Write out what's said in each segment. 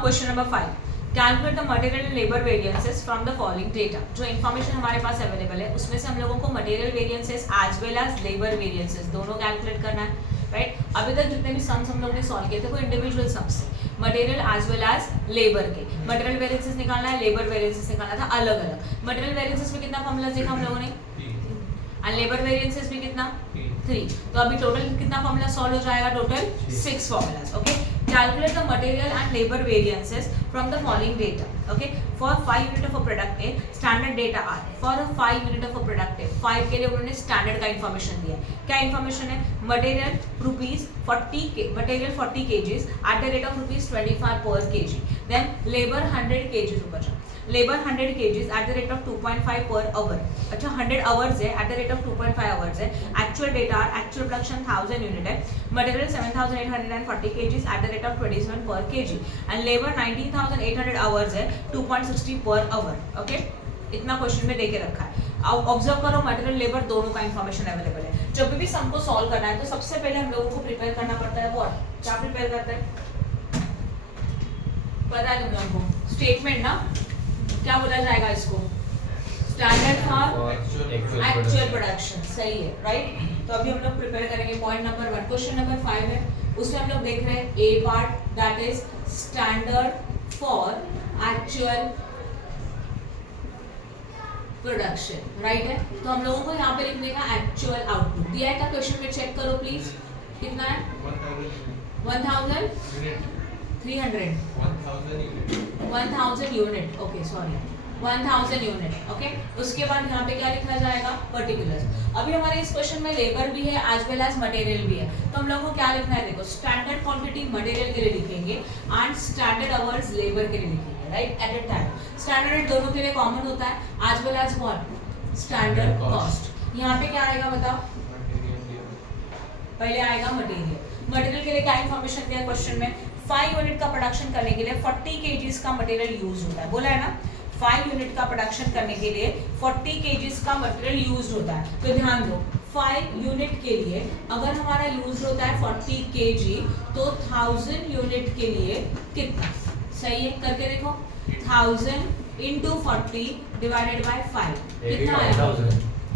Now question number 5, calculate the material and labour variances from the following data. जो information हमारे पास available है उसमें से हम लोगों को material variances as well as labour variances दोनों कैलकुलेट करना है, राइट। अभी तक जितने भी सम्स हम लोगों ने सॉल्व किए थे वो इंडिविजुअल सम्स थे, material as well as labour के। मटेरियल वेरिएंसेस निकालना है, लेबर वेरिएंसेस निकालना था अलग अलग। मटेरियल वेरिएंसेस में कितना फॉर्मूला देखा हम लोगों ने, एंड लेबर वेरिएंसेस में कितना 3। तो अभी टोटल कितना फॉर्मूला सॉल्व हो जाएगा, total 6 formulas. Okay, calculate the material and labor variances from the following data. Okay, for 5 unit of a product A, standard data are for a 5 unit of a product A, 5 के लिए उन्होंने standard का information दिया है। क्या information है, material rupees 40 material 40 kgs at the rate of rupees 25 per kg, then labor 100 kgs ऊपर जा, labor 100 kgs at the rate of 2.5 per hour। अच्छा 100 hours है, at the rate of 2.5 hours है। actual data actual production 1000 unit है, material 7840 kgs at the rate of 27 per kg and labor 19800 hours है, 2.60 per hour। Okay, इतना question में देके रखा है। अब ऑब्जर्व करो, मटेरियल लेबर दोनों का इंफॉर्मेशन अवेलेबल है। जब भी सम को सॉल्व करना है तो सबसे पहले हम लोगों को प्रिपेयर करना पड़ता है व्हाट, क्या प्रिपेयर करते हैं पता है तुम लोगों को, स्टेटमेंट ना, क्या बोला जाएगा इसको, स्टैंडर्ड फॉर एक्चुअल प्रोडक्शन। सही है, राइट। तो अभी हम लोग प्रिपेयर करेंगे पॉइंट नंबर 1। क्वेश्चन नंबर 5 है, उसमें हम लोग देख रहे हैं a part, that is standard for actual production, right है। तो हम लोगों को यहाँ पे लिखने का एक्चुअल आउटपुट दिया है, क्या क्वेश्चन में चेक करो प्लीज, कितना है 1000 unit, okay sorry 1000 unit. Okay, उसके बाद यहाँ पे क्या लिखा जाएगा, पर्टिकुलर्स। अभी हमारे इस क्वेश्चन में लेबर भी है एज वेल एज मटेरियल भी है, तो हम लोगों को क्या लिखना है, देखो स्टैंडर्ड क्वांटिटी मटेरियल के लिए लिखेंगे एंड स्टैंडर्ड आवर्स लेबर के लिए लिखेंगे, right, at a time. Standard rate दोनों के लिए कॉमन होता है as well as what, standard cost. यहाँ पे क्या आएगा बताओ, पहले आएगा मटेरियल। मटेरियल के लिए क्या इन्फॉर्मेशन दिया क्वेश्चन में, 5 यूनिट का प्रोडक्शन करने के लिए 40 kgs का मटेरियल यूज होता है, बोला है ना। 5 यूनिट का प्रोडक्शन करने के लिए 40 kgs का मटेरियल यूज होता है। तो ध्यान दो, 5 यूनिट के लिए अगर हमारा यूज होता है 40 kg, तो 1000 यूनिट के लिए कितना, सही है, करके देखो, 1000 इंटू 40 डिवाइडेड बाय 5 कितना आया,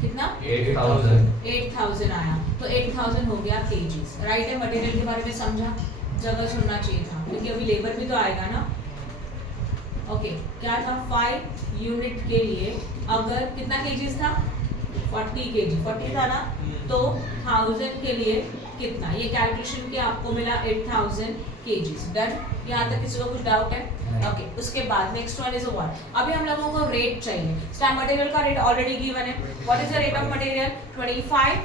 कितना 8000 आया। तो 8000 हो गया kgs, राइट है। मटेरियल के बारे में समझा, जगह सुनना चाहिए था क्योंकि अभी लेबर भी तो आएगा ना। ओके, क्या था, 5 यूनिट के लिए अगर कितना केजीज था, 40 kg, 40 था ना, तो 1000 के लिए कितना, ये कैलकुलेशन के आपको मिला 8000 kgs। डन, यहाँ तक किसी को कुछ डाउट है? ओके, उसके बाद नेक्स्ट वन इज व्हाट, अभी हम लोगों को रेट चाहिए। स्टैंड मटेरियल का रेट ऑलरेडी गिवन है, what is the rate of material, 25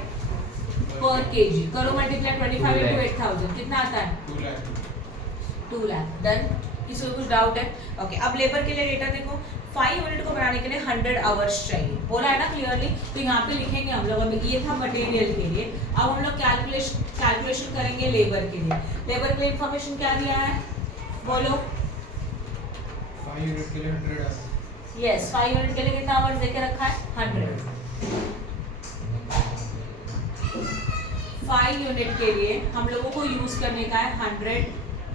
पर kg। करो मल्टीप्लाई 25 into 8000 कितना आता है, 2 लाख। डन, किसी को कुछ डाउट है? ओके, अब लेबर के लिए डेटा देखो, 5 यूनिट को बनाने के लिए 100 आवर्स चाहिए, बोला है ना क्लियरली। तो यहाँ पे लिखेंगे हम लोग, अभी ये था मटेरियल के लिए, अब हम लोग कैलकुलेशन करेंगे लेबर के लिए। लेबर के लिए इंफॉर्मेशन क्या दिया है, बोलो, 5 यूनिट के लिए 100 आवर्स। यस, 5 यूनिट के लिए कितना आवर्स देके रखा है, 100। 5 यूनिट के लिए हम लोगों को यूज करने का है 100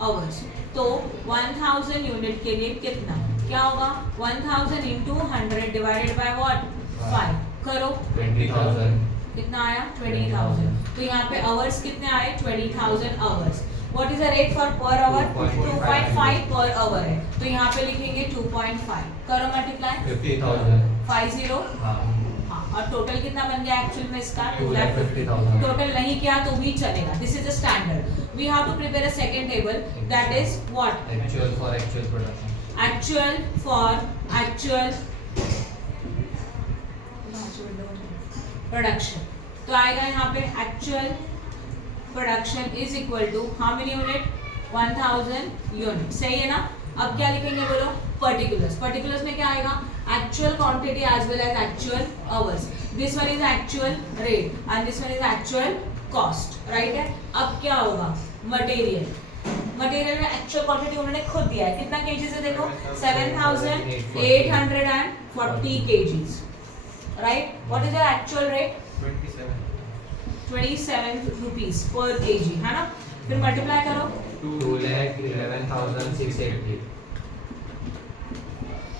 आवर्स। तो 1000 यूनिट के लिए कितना, क्या होगा, 1000 इंटू 100 डिवाइडेड बाय व्हाट, 5 करो, 20,000 कितना आया, 20,000। तो यहाँ पे आवर्स कितने आए, 20,000 hours. What is the rate for per hour, 2.5 per hour है, तो यहाँ पे लिखेंगे 2.5, करो मल्टीप्लाई 50,000 50, हाँ, और टोटल कितना बन गया एक्चुअल में इसका, 2,50,000। टोटल नहीं किया तो भी चलेगा, this is the standard. We have to prepare a second table, that is what, actual for actual production. Actual for actual production. तो आएगा यहाँ पे actual production is equal to how many unit, 1000 unit, सही है ना। अब क्या लिखेंगे बोलो, पर्टिकुलर्स। पर्टिकुलर्स में क्या आएगा, actual quantity as well as actual hours. This one is actual rate and this one is actual cost, right है। अब क्या होगा, मटेरियल, मटेरियल में एक्चुअल क्वांटिटी उन्होंने खुद दिया है, कितना केजीज है देखो, 7840 kgs, right. What is the actual rate, 27 rupees per kg, है ना। फिर मल्टीप्लाई करो 2,11,680.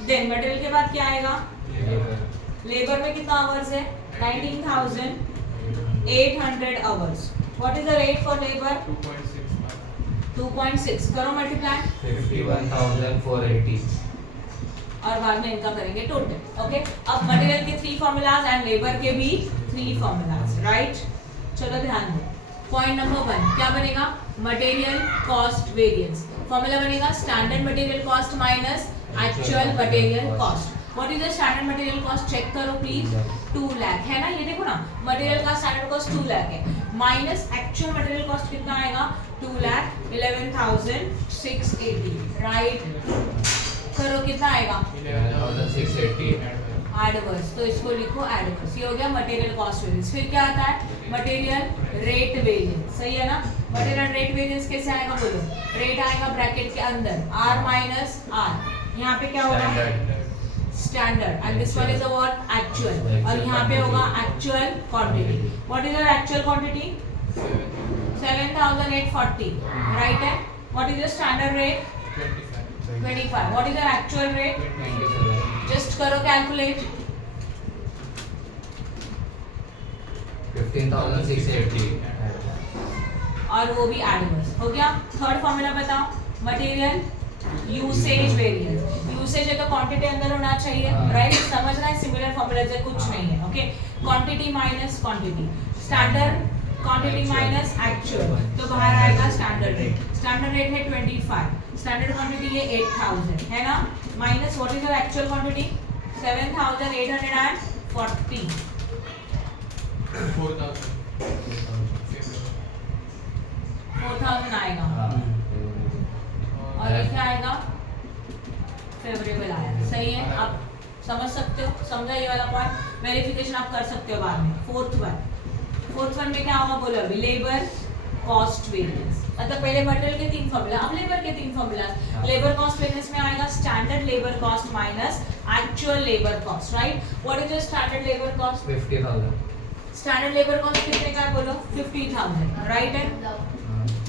देन मटेरियल के बाद क्या आएगा? लेबर में कितना आवर्स है? 19,800 hours. What is the rate for labour? 2.6. करो मल्टीप्लाई 51,480. और बाद में इनका करेंगे टोटल. ओके, अब मटेरियल के 3 फॉर्मूलाज एंड लेबर के भी 3 फॉर्मूलाज. राइट, चलो ध्यान दो. पॉइंट नंबर 1 क्या बनेगा? Material cost variance. फॉर्मूला बनेगा standard material cost minus actual material cost. What is the standard material cost? Check करो प्लीज. 2 लाख है ना, ये देखो ना, मटेरियल का स्टैंडर्ड कॉस्ट 2 लाख है माइनस एक्चुअल मटेरियल कॉस्ट कितना आएगा? 2,11,680. राइट, करो कितना आएगा? 11,680. एडवर्स, तो इसको लिखो एडवर्स. ये हो गया मटेरियल कॉस्ट वेरिएंस. फिर क्या आता है? Material rate variance. सही है ना? मटेरियल रेट वेरिएंस कैसे आएगा बोलो? रेट आएगा ब्रैकेट के अंदर r माइनस r. यहाँ पे क्या होगा? Standard. And this one is a what? Actual. और यहाँ पे होगा actual quantity. What is your actual quantity? 7,840. Right है. What is your standard rate? 25. What is your actual rate? 97. Just करो कैलकुलेट. 15,680. और वो भी एडवर्स. हो गया. थर्ड फॉर्मूला बताओ. Material usage variance. यूसेज है तो क्वांटिटी अंदर होना चाहिए. राइट, समझना है. सिमिलर फॉर्मूला से कुछ नहीं है. Okay, quantity minus quantity. Standard quantity minus actual, तो बाहर आएगा स्टैंडर्ड रेट. स्टैंडर्ड रेट है 25. स्टैंडर्ड क्वांटिटी ये 8,000 है ना, minus what is your actual quantity? 7,840. 4,000 आएगा. और ये क्या आएगा? फेवरेबल आया. सही है. आप समझ सकते हो? समझा ये वाला पॉइंट? वेरिफिकेशन आप कर सकते हो बाद में. फोर्थ वन में क्या होगा बोलो अभी? Labour cost variance. मतलब पहले मटेरियल के 3 फॉर्मूला, अब लेबर के 3 फॉर्मूला. लेबर कॉस्ट वेरिएंस में आएगा standard labour cost minus actual labour cost. Right, what is your standard labour cost? 50,000. Standard labour cost कितने का है बोलो? 50,000. राइट है.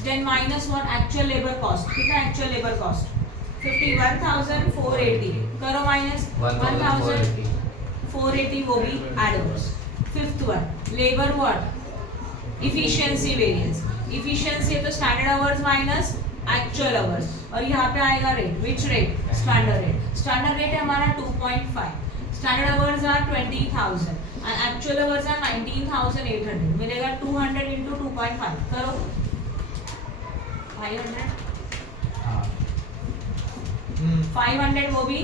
Then minus what? Actual labour cost. कितना एक्चुअल लेबर कॉस्ट? 51,480. करो minus 1,480. वो भी adverse. Fifth one labour what? Efficiency variance. Efficiency है तो standard hours minus actual hours. और यहाँ पे आएगा rate. Which rate? Standard rate. Standard rate है हमारा 2.5. Standard hours are 20,000 and actual hours are 19,800. मिलेगा 200 इंटू 2.5. करो 500. 500 वो भी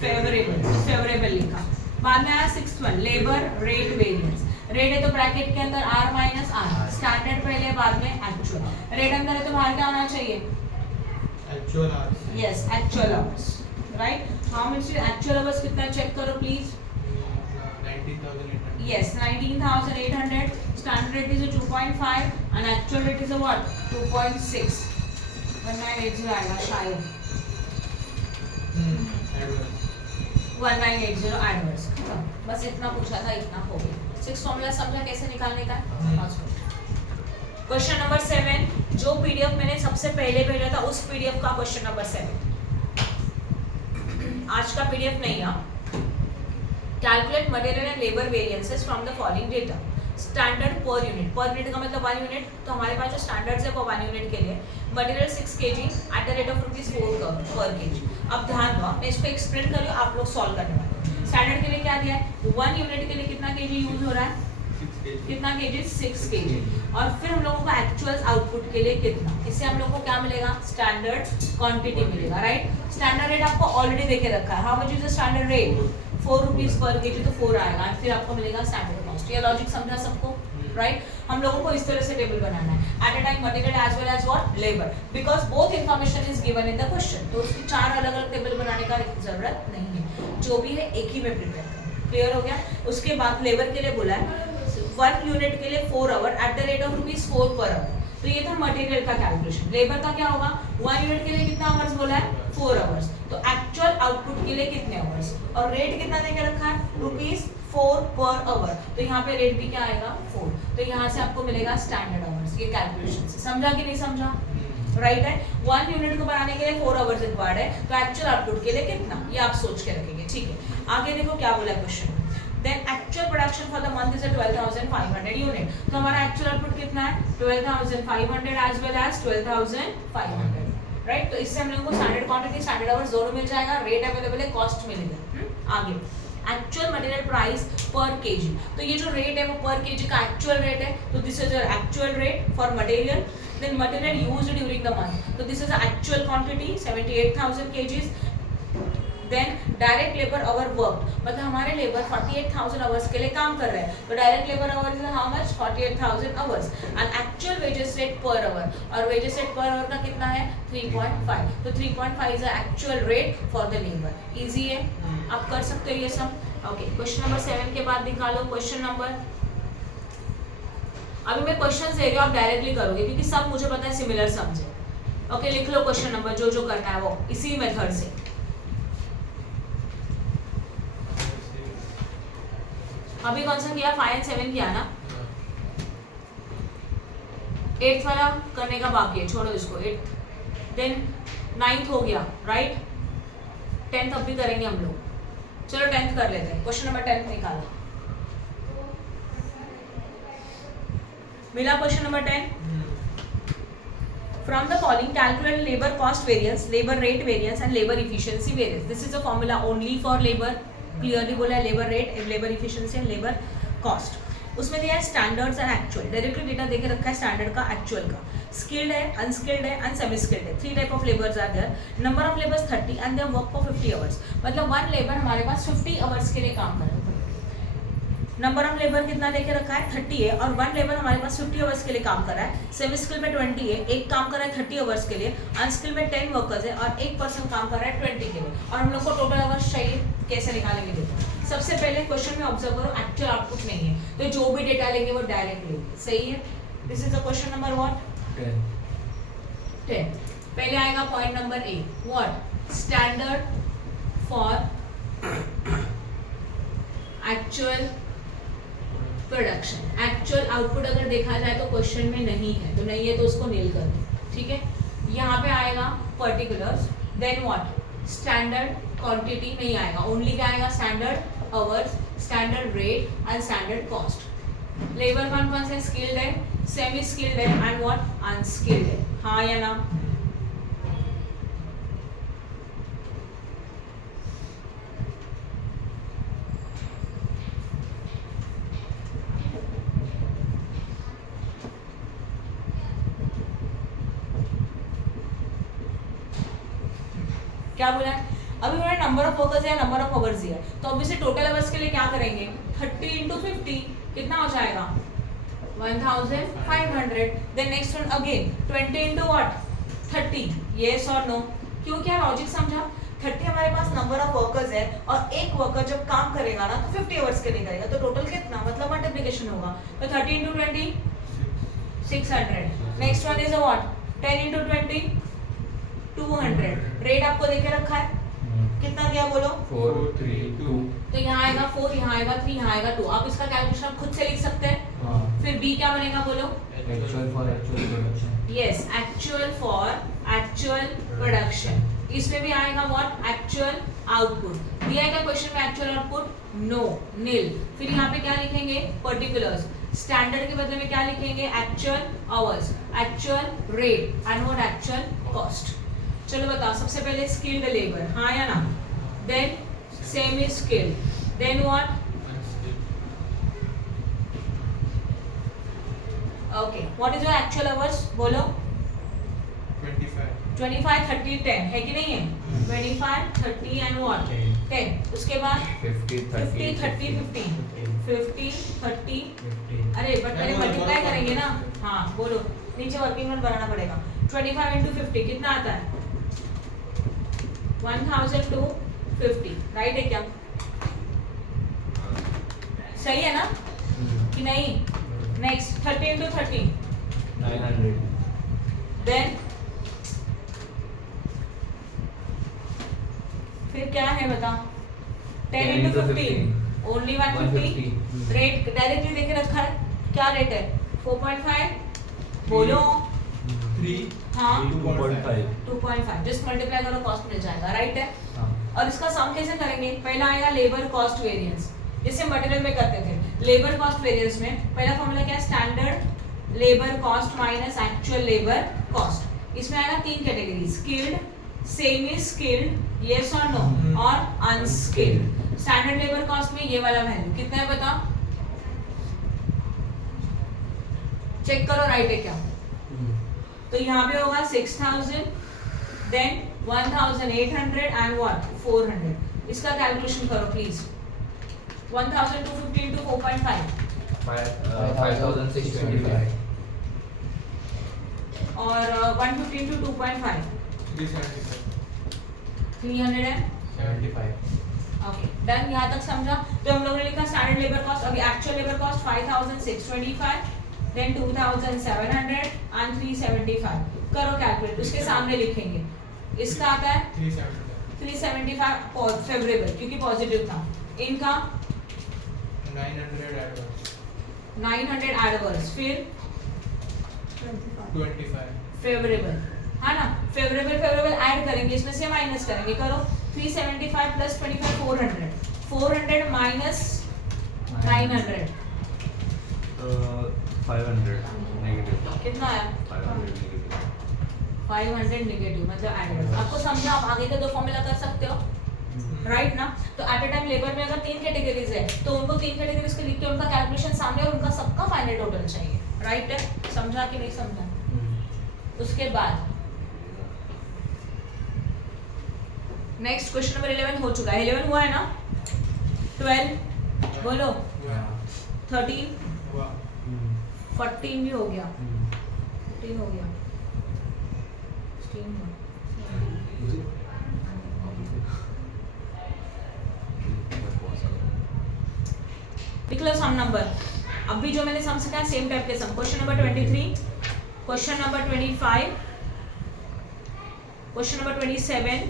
फेवरेबल लिखा. बाद में आया 6th one labour rate variance. Rate है तो ब्रैकेट के अंदर r माइनस r. स्टैंडर्ड पहले बाद में एक्चुअल. रेट अंदर है तो बाहर क्या आना चाहिए? Actual hours. Yes, actual hours. Right, how much actual hours कितना चेक करो please. 19,800. Yes, 19,800. Standard rate is 2.5 and actual rate is what? 2.6. 1980 आएगा शायद. एडवर्स. 1980 एडवर्स. बस इतना पूछा था, इतना हो गया. 6 फॉर्मूला समझा कैसे निकालने का है? क्वेश्चन नंबर 7 जो पीडीएफ मैंने सबसे पहले भेजा था उस पीडीएफ का क्वेश्चन नंबर 7. आज का पीडीएफ नहीं है. Calculate material and labour variances from the following data. Standard per unit. Per unit का मतलब 1 यूनिट. तो हमारे पास जो स्टैंडर्ड्स है वो 1 यूनिट के लिए. Material 6 kg eight the rate of ₹4 पर kg. अब ध्यान दो, मैं इसको एक्सप्लेन कर रही हूँ, आप लोग सॉल्व करने वाले. स्टैंडर्ड के लिए क्या दिया है? 1 यूनिट के लिए कितना kg यूज हो रहा है? 6 kg. कितना kg? 6 kg. और फिर हम लोगों को एक्चुअल आउटपुट के लिए कितना, इससे हम लोगों को क्या मिलेगा? स्टैंडर्ड क्वांटिटी मिलेगा. राइट, स्टैंडर्ड रेट आपको ऑलरेडी देके रखा है. How much is the standard rate? ₹4 पर kg, तो 4 आएगा. फिर आपको मिलेगा स्टैंडर्ड कॉस्ट. ये लॉजिक समझा सबको? राइट, हम लोगों को इस तरह से टेबल बनाना है. At a time material as well as what? Labour, because both information is given in the question. तो उसकी 4 अलग अलग टेबल बनाने का जरूरत नहीं है. जो भी है एक ही में प्रिपेयर करें. क्लियर हो गया? उसके बाद लेबर के लिए बोला है 1 यूनिट के लिए 4 hour at the rate of ₹4 per our. तो ये था मटेरियल का कैलकुलेशन. लेबर का क्या होगा? 1 यूनिट के लिए कितना आवर्स बोला है? 4 आवर्स. तो एक्चुअल आउटपुट के लिए कितने आवर्स? और रेट कितना देके रखा है? ₹4 पर आवर. तो यहाँ पे रेट भी क्या आएगा? 4. तो यहाँ से आपको मिलेगा स्टैंडर्ड आवर्स. ये कैलकुलेशन से समझा कि नहीं समझा? राइट है। 1 यूनिट को बनाने के लिए 4 आवर्स रिक्वायर्ड है, तो एक्चुअल आउटपुट के लिए कितना, ये आप सोच के रखेंगे, ठीक है। आगे देखो क्या बोला क्वेश्चन में, then actual production for the month is 12,500 unit. तो हमारा एक्चुअल आउटपुट कितना है 12,500 एज वेल एज 12,500, राइट। तो इससे हम लोगों को स्टैंडर्ड क्वांटिटी स्टैंडर्ड आवर्स दोनों मिल जाएगा, रेट अवेलेबल है, कॉस्ट मिलेगा। आगे एक्चुअल मटेरियल प्राइस पर केजी, तो ये जो रेट है वो पर केजी का एक्चुअल रेट है, तो this is your actual rate for material. Then material used during the month, तो this is the actual quantity 78,000 kgs। Then direct labour hour work, मतलब हमारे लेबर 48,000 आवर्स के लिए काम कर रहे हैं, तो direct labour our is how much 48,000 hours and actual wages rate per hour, और वेजेस रेट पर आवर का कितना है 3.5, तो 3.5 is the actual rate for the labour. Easy है, आप कर सकते हो ये सब। ओके, क्वेश्चन नंबर 7 के बाद निकालो क्वेश्चन नंबर, अभी मैं क्वेश्चन दे रही हूँ, आप डायरेक्टली करोगे क्योंकि सब मुझे पता है सिमिलर समझे। ओके, लिख लो क्वेश्चन नंबर, जो जो करना है वो इसी मेथड से। अभी कौन सा किया 5 और 7 किया ना, 8th वाला करने का बाकी है, छोड़ो इसको। 8th देन 9th हो गया, राइट। 10th अब भी करेंगे हम लोग, चलो 10th कर लेते हैं। क्वेश्चन नंबर 10 निकालो, मिला question number 10। From the following, calculate labor cost variance, labor rate variance and labor efficiency variance. This is a formula only for labor. Clearly बोला है, labour rate, labour efficiency and labour cost. उसमें दिया है standards and actual, directly data देके रखा है standard का, actual का, स्किल्ड है, अनस्किल्ड है एंड सेमी स्किल्ड है। 3 type of labours are there, number of labours 30 and their work for 50 hours, मतलब 1 लेबर हमारे पास 50 आवर्स के लिए काम कर रहा है। नंबर ऑफ लेबर कितना देके रखा है 30 है, और 1 लेबर हमारे पास 50 आवर्स के लिए काम कर रहा है। सेमी स्किल में 20 है, एक काम कर रहा है 30 आवर्स के लिए, अनस्किल में 10 वर्कर्स है और एक पर्सन काम कर रहा है 20 के लिए, और हम लोग को टोटल आवर्स चाहिए, कैसे निकालेंगे देखो। सबसे पहले क्वेश्चन में ऑब्जर्व करो, एक्चुअल आउटपुट नहीं है, तो जो भी डेटा लेंगे वो डायरेक्ट लेंगे, सही है। This is the question number what 10। पहले आएगा point number A, what standard for actual production. Actual output अगर देखा जाए तो क्वेश्चन में नहीं है, तो नहीं है तो उसको नील कर दो, ठीक है। यहाँ पे आएगा particulars, then what standard quantity नहीं आएगा, ओनली क्या आएगा standard hours, standard rate and standard cost. Labour कौन कौन से स्किल्ड है, सेमी स्किल्ड है एंड व्हाट अनस्किल्ड है, हाँ या ना। क्या बोला है, अभी उन्होंने नंबर ऑफ वर्कर्स या नंबर ऑफ आवर्स दिया, तो ऑब्वियसली टोटल आवर्स के लिए क्या करेंगे 30 × 50 कितना हो जाएगा 1500। Then next one again 20 × what 30, yes और नो। क्यों, क्या लॉजिक समझा, 30 हमारे पास नंबर ऑफ वर्कर्स है, और एक वर्कर जब काम करेगा ना तो 50 आवर्स के लिए करेगा, तो टोटल कितना मतलब मल्टीप्लिकेशन होगा, तो 30 × 20 600। Next one is what 10 × 20 200। Rate आपको देके रखा है, कितना दिया बोलो 4 3 2, तो यहाँ आएगा 4, यहाँ आएगा 3, यहाँ आएगा 2। आप इसका कैलकुलेशन खुद से लिख सकते हैं। फिर बी क्या बनेगा बोलो, actual for actual production. Yes, actual for actual production. इसमें भी आएगा व्हाट एक्चुअल आउटपुट। दिया है क्या क्वेश्चन में एक्चुअल आउटपुट, नो, नील। फिर यहाँ पे क्या लिखेंगे पर्टिकुलर्स, स्टैंडर्ड के बदले में क्या लिखेंगे actual hours, actual rate and what actual cost. चलो बताओ, सबसे पहले स्किल्ड लेबर, हाँ या ना, then semi skilled, then what okay, what is your actual hours बोलो 25 30 10 है कि नहीं है, 25 30 एंड व्हाट 10। उसके बाद 50 30 50 50 30, अरे बट पहले मल्टीप्लाई करेंगे ना, हाँ बोलो, नीचे वर्किंग नोट बनाना पड़ेगा। 25 × 50 कितना आता है 1000 to 50, राइट है क्या, सही है ना कि नहीं। नेक्स्ट 30 × 30 900। देन फिर क्या है बताओ 10 × 50 ओनली 150। रेट डायरेक्टली देके रखा है, क्या रेट है 4.5 बोलो 3 हाँ 2.5 2.5 जस्ट मल्टीप्लाई करो कॉस्ट मिल जाएगा, राइट है। हाँ और इसका सम कैसे करेंगे, पहला आएगा लेबर कॉस्ट वेरिएंस, जैसे मटेरियल में करते थे। लेबर कॉस्ट वेरिएंस में पहला फॉर्मूला क्या है, standard labour cost minus actual labour cost. इसमें आएगा तीन category, skilled, semi skilled, yes और नो, और अनस्किल्ड। स्टैंडर्ड लेबर कॉस्ट में ये वाला वैल्यू कितना है बता, चेक करो राइट है क्या। तो यहाँ पे होगा 6000, देन 1800 एंड व्हाट 400। इसका कैलकुलेशन करो प्लीज। 1250 into 4.5 5625 और 150 into 2.5 300 है। 75 ओके डन, यहाँ तक समझा। तो हम लोगों ने लिखा स्टैंडर्ड लेबर कॉस्ट, अभी एक्चुअल लेबर कॉस्ट 5625, देन 2700 एंड 375। करो कैलकुलेट, उसके सामने लिखेंगे। इसका आता है 375 फेवरेबल क्योंकि पॉजिटिव था। इनका 900 एडवर्स, फिर 25 फेवरेबल है ना। फेवरेबल ऐड करेंगे, इसमें से माइनस करेंगे। करो 375 प्लस 25 400 माइनस 900 500 नेगेटिव कितना आया 500 नेगेटिव 500 नेगेटिव मतलब एडवर्स। आपको समझा, आप आगे के दो फॉर्मूला कर सकते हो, राइट ना। तो एट अ टाइम लेबर में अगर तीन कैटेगरीज है तो उनको तीन कैटेगरीज के लिख के उनका कैलकुलेशन सामने और उनका सबका फाइनल टोटल चाहिए, राइट है। समझा कि नहीं समझा। उसके बाद नेक्स्ट क्वेश्चन नंबर 11 हो चुका है। 11 हुआ है ना, 12 बोलो, 13 14 भी हो गया, 15 हो गया, 16 हुआ। लिख लो सम नंबर। अभी जो मैंने सम सिखाया सेम टाइप के sum. Question number 23, question number 25, question number 27,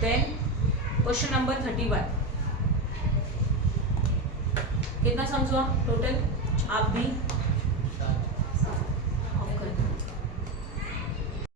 then question number 31। कितना सम हुआ टोटल, आप भी